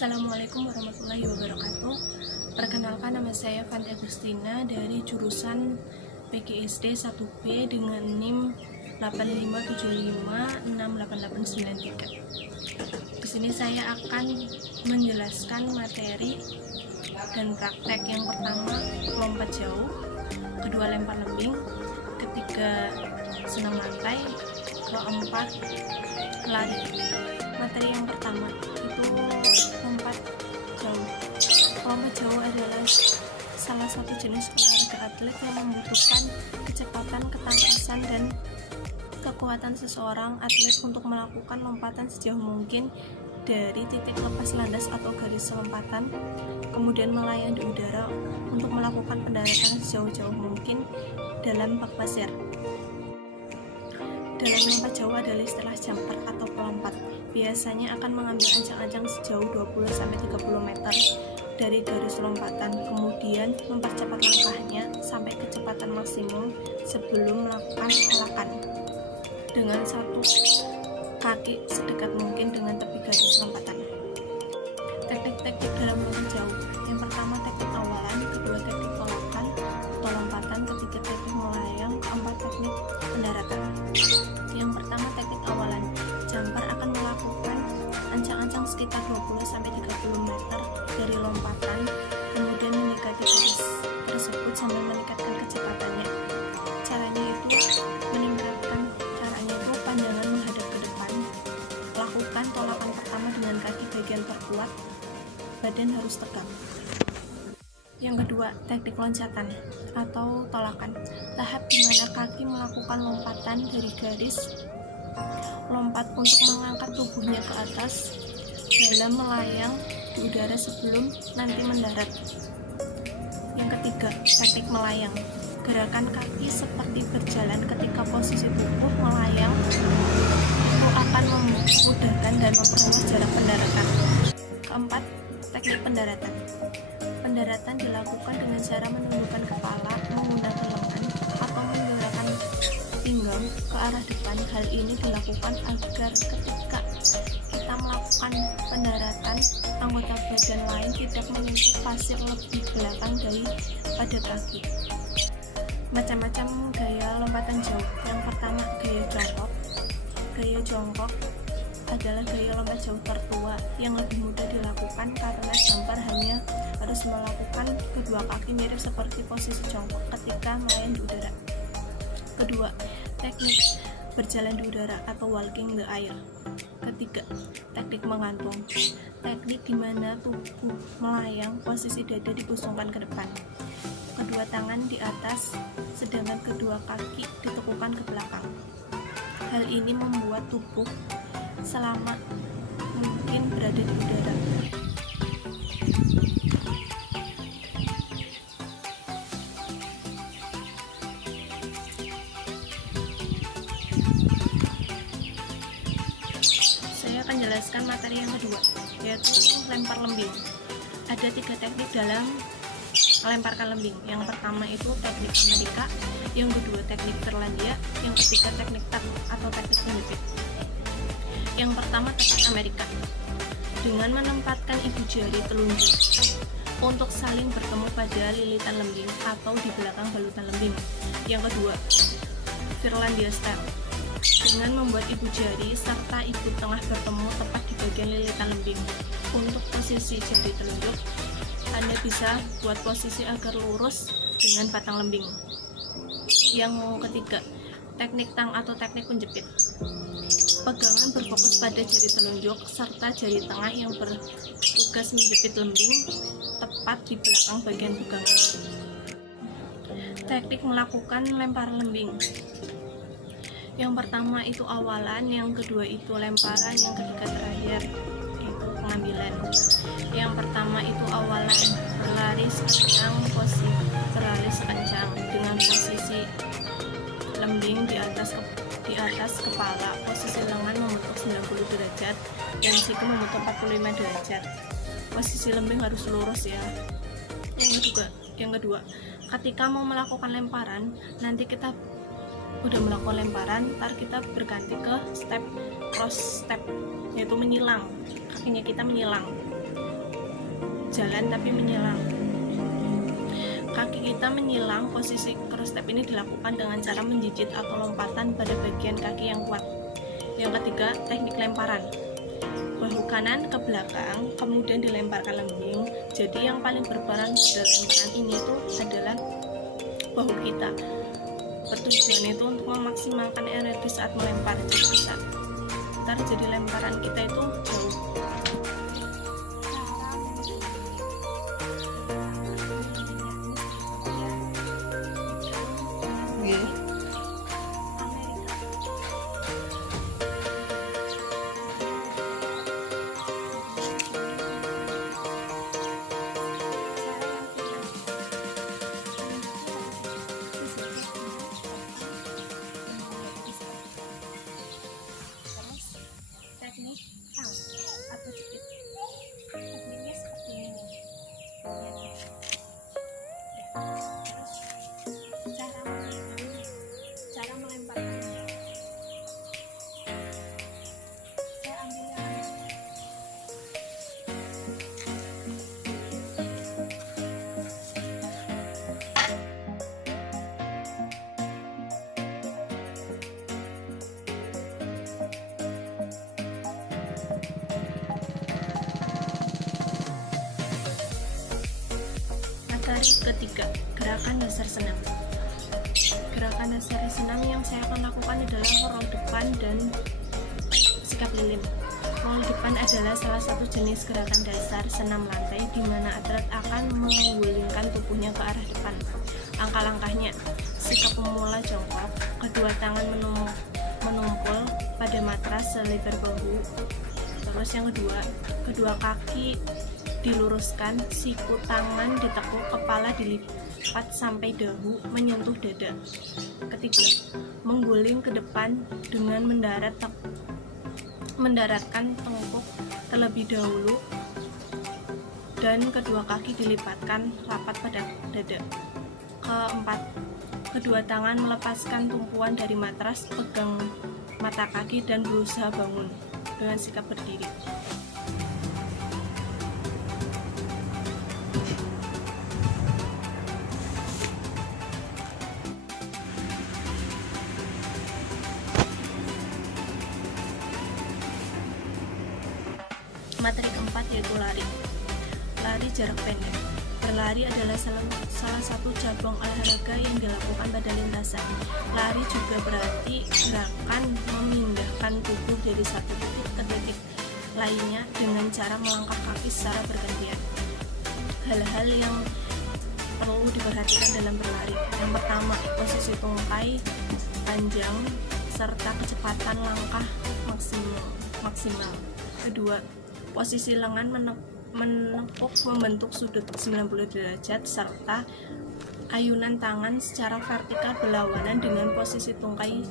Assalamualaikum warahmatullahi wabarakatuh. Perkenalkan, nama saya Fanti Agustina dari jurusan PGSD 1B dengan NIM 8575688893. Di sini saya akan menjelaskan materi dan praktek. Yang pertama, lompat jauh, kedua lempar lembing, ketiga senam lantai, keempat lari. Materi yang pertama itu lompat jauh. Lompat jauh adalah salah satu jenis olahraga atlet yang membutuhkan kecepatan, ketangkasan, dan kekuatan seseorang atlet untuk melakukan lompatan sejauh mungkin dari titik lepas landas atau garis lompatan, kemudian melayang di udara untuk melakukan pendaratan sejauh-jauh mungkin dalam bak pasir. Dalam lompat jauh adalah istilah jumper atau pelompat. Biasanya akan mengambil ancang-ancang sejauh 20-30 meter dari garis lompatan, kemudian mempercepat langkahnya sampai kecepatan maksimum sebelum melakukan halakan dengan satu kaki sedekat mungkin dengan tepi garis lompatan. Teknik-teknik dalam lompat jauh. Yang pertama, teknik awalan, kedua teknik tolakan atau lompatan, ketiga teknik melayang, keempat teknik pendaratan. Yang pertama, teknik awalan. Jumper akan melakukan ancang-ancang sekitar 20-30 meter dari lompatan, kemudian mendekati garis tersebut sambil meningkatkan kecepatannya. Caranya itu pandangan menghadap ke depan. Lakukan tolakan pertama dengan kaki bagian terkuat, badan harus tegak. Yang kedua, teknik loncatan atau tolakan. Tahap di mana kaki melakukan lompatan dari garis lompat untuk mengangkat tubuhnya ke atas dalam melayang di udara sebelum nanti mendarat. Yang ketiga, teknik melayang. Gerakan kaki seperti berjalan ketika posisi tubuh melayang itu akan memudahkan dan memperluas jarak pendaratan. Keempat, teknik pendaratan. Pendaratan dilakukan dengan cara menundukkan kepala, menggunakan lengan, atau menggerakkan pinggang ke arah depan. Hal ini dilakukan agar ketika kita melakukan pendaratan, anggota badan lain tidak menyentuh pasir lebih belakang daripada kaki. Macam-macam gaya lompatan jauh. Yang pertama, gaya jongkok. Gaya jongkok adalah gaya lompat jauh tertua yang lebih mudah dilakukan karena jumper hanya harus melakukan kedua kaki mirip seperti posisi jongkok ketika melayang di udara. Kedua, teknik berjalan di udara atau walking the air. Ketiga, teknik menggantung. Teknik di mana tubuh melayang, posisi dada dipusungkan ke depan, kedua tangan di atas, sedangkan kedua kaki ditekukan ke belakang. Hal ini membuat tubuh selama mungkin berada di udara. Saya akan jelaskan materi yang kedua, yaitu lempar lembing. Ada 3 teknik dalam melemparkan lembing. Yang pertama itu teknik Amerika, yang kedua teknik Finlandia, yang ketiga teknik tang atau teknik penjepit. Yang pertama, teknik Amerika, dengan menempatkan ibu jari telunjuk untuk saling bertemu pada lilitan lembing atau di belakang balutan lembing. Yang kedua, Finlandia style, dengan membuat ibu jari serta ibu tengah bertemu tepat di bagian lilitan lembing. Untuk posisi jari telunjuk, Anda bisa buat posisi agar lurus dengan batang lembing. Yang ketiga, teknik tang atau teknik penjepit. Pegangan berfokus pada jari telunjuk serta jari tengah yang bertugas menjepit lembing tepat di belakang bagian pegangan. Teknik melakukan lempar lembing. Yang pertama itu awalan, yang kedua itu lemparan, yang ketiga terakhir itu pengambilan. Yang pertama itu awalan, berlari sekencang, berlari sekencang dengan posisi lembing di atas kepala, posisi lengan membentuk 90 derajat dan siku membentuk 45 derajat. Posisi lembing harus lurus ya. Yang kedua, ketika mau melakukan lemparan, nanti kita udah melakukan lemparan, ntar kita berganti ke step cross step, yaitu menyilang, kakinya kita menyilang. jalan tapi menyilang. Kaki kita menyilang, posisi cross step ini dilakukan dengan cara menjijit atau lompatan pada bagian kaki yang kuat. Yang ketiga, teknik lemparan. Bahu kanan ke belakang, kemudian dilemparkan lembing. Jadi yang paling berperan pada lemparan ini itu adalah bahu kita. Bertujuan itu untuk memaksimalkan energi saat melempar, jadi bisa jadi lemparan kita itu jauh. Teknik tang atau jepit, tekniknya seperti ini. Terus cara melemparkan, saya ambil ketiga, gerakan dasar senam. Gerakan dasar senam yang saya akan lakukan adalah roll depan dan sikap lilin. Roll depan adalah salah satu jenis gerakan dasar senam lantai di mana atlet akan menggulingkan tubuhnya ke arah depan. Langkah-langkahnya: sikap pemula jongkok, kedua tangan menumpul pada matras selebar bahu. Terus yang kedua kaki diluruskan, siku tangan ditekuk, kepala dilipat sampai dagu menyentuh dada. Ketiga, mengguling ke depan dengan mendaratkan tengkuk terlebih dahulu dan kedua kaki dilipatkan rapat pada dada. Keempat, kedua tangan melepaskan tumpuan dari matras, pegang mata kaki dan berusaha bangun dengan sikap berdiri. Materi keempat yaitu lari. Lari jarak pendek. Berlari adalah salah satu cabang olahraga yang dilakukan pada lintasan. Lari juga berarti gerakan memindahkan tubuh dari satu titik ke titik lainnya dengan cara melangkah kaki secara bergantian. Hal-hal yang perlu diperhatikan dalam berlari: yang pertama, posisi tungkai panjang serta kecepatan langkah maksimal. Kedua, posisi lengan menekuk membentuk sudut 90 derajat serta ayunan tangan secara vertikal berlawanan dengan posisi tungkai